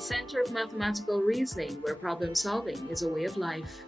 the center of mathematical reasoning, where problem solving is a way of life.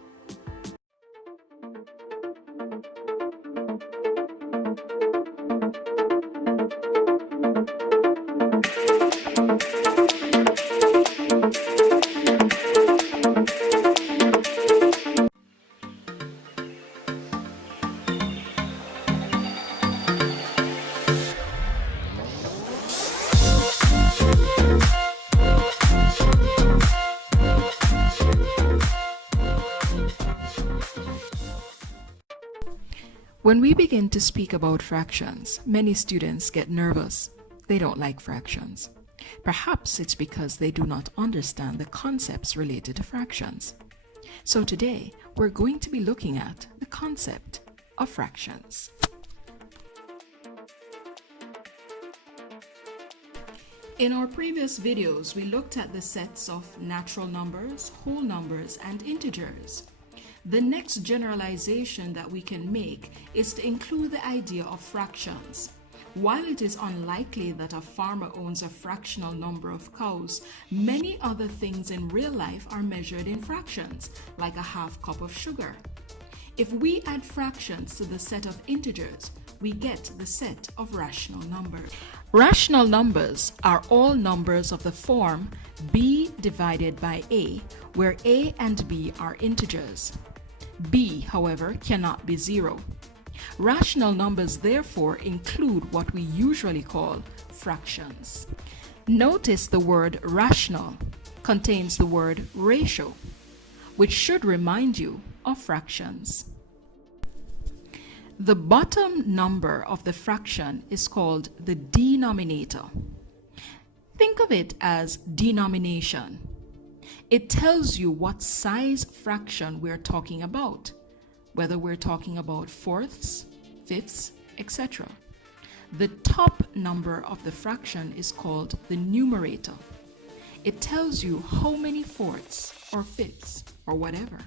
When we begin to speak about fractions, many students get nervous. They don't like fractions. Perhaps it's because they do not understand the concepts related to fractions. So today, we're going to be looking at the concept of fractions. In our previous videos, we looked at the sets of natural numbers, whole numbers, and integers. The next generalization that we can make is to include the idea of fractions. While it is unlikely that a farmer owns a fractional number of cows, many other things in real life are measured in fractions, like a half cup of sugar. If we add fractions to the set of integers, we get the set of rational numbers. Rational numbers are all numbers of the form b divided by a, where a and b are integers. b, however, cannot be 0. Rational numbers therefore include what we usually call fractions. Notice the word rational contains the word ratio, which should remind you of fractions. The bottom number of the fraction is called the denominator. Think of it as denomination. It tells you what size fraction we're talking about, whether we're talking about fourths, fifths, etc. The top number of the fraction is called the numerator. It tells you how many fourths or fifths or whatever.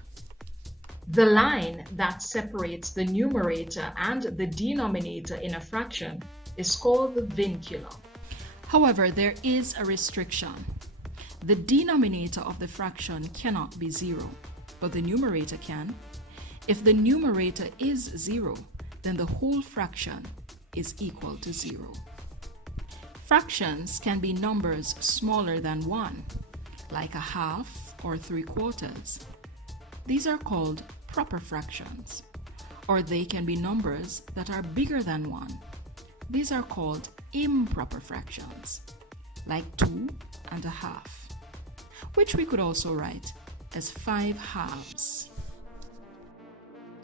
The line that separates the numerator and the denominator in a fraction is called the vincula. However, there is a restriction. The denominator of the fraction cannot be 0, but the numerator can. If the numerator is 0, then the whole fraction is equal to 0. Fractions can be numbers smaller than 1, like a half or 3/4. These are called proper fractions. Or they can be numbers that are bigger than 1. These are called improper fractions, like 2½ which we could also write as 5/2.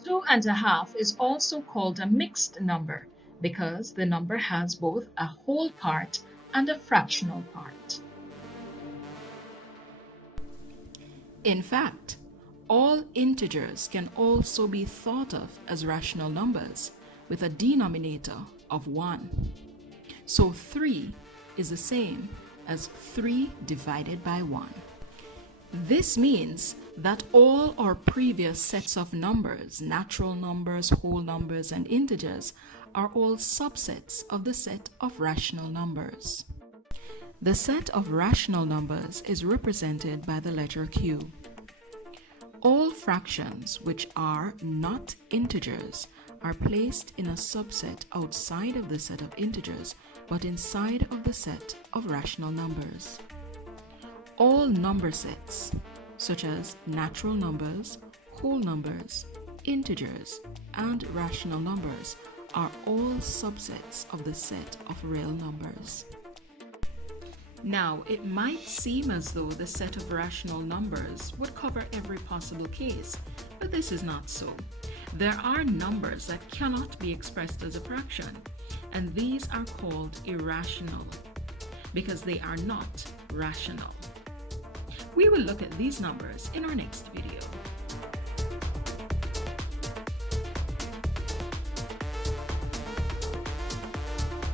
2½ is also called a mixed number because the number has both a whole part and a fractional part. In fact, all integers can also be thought of as rational numbers with a denominator of 1. So 3 is the same as 3 divided by 1. This means that all our previous sets of numbers, natural numbers, whole numbers, and integers, are all subsets of the set of rational numbers. The set of rational numbers is represented by the letter Q. All fractions which are not integers are placed in a subset outside of the set of integers, but inside of the set of rational numbers. All number sets, such as natural numbers, whole numbers, integers, and rational numbers, are all subsets of the set of real numbers. Now, it might seem as though the set of rational numbers would cover every possible case, but this is not so. There are numbers that cannot be expressed as a fraction, and these are called irrational because they are not rational. We will look at these numbers in our next video.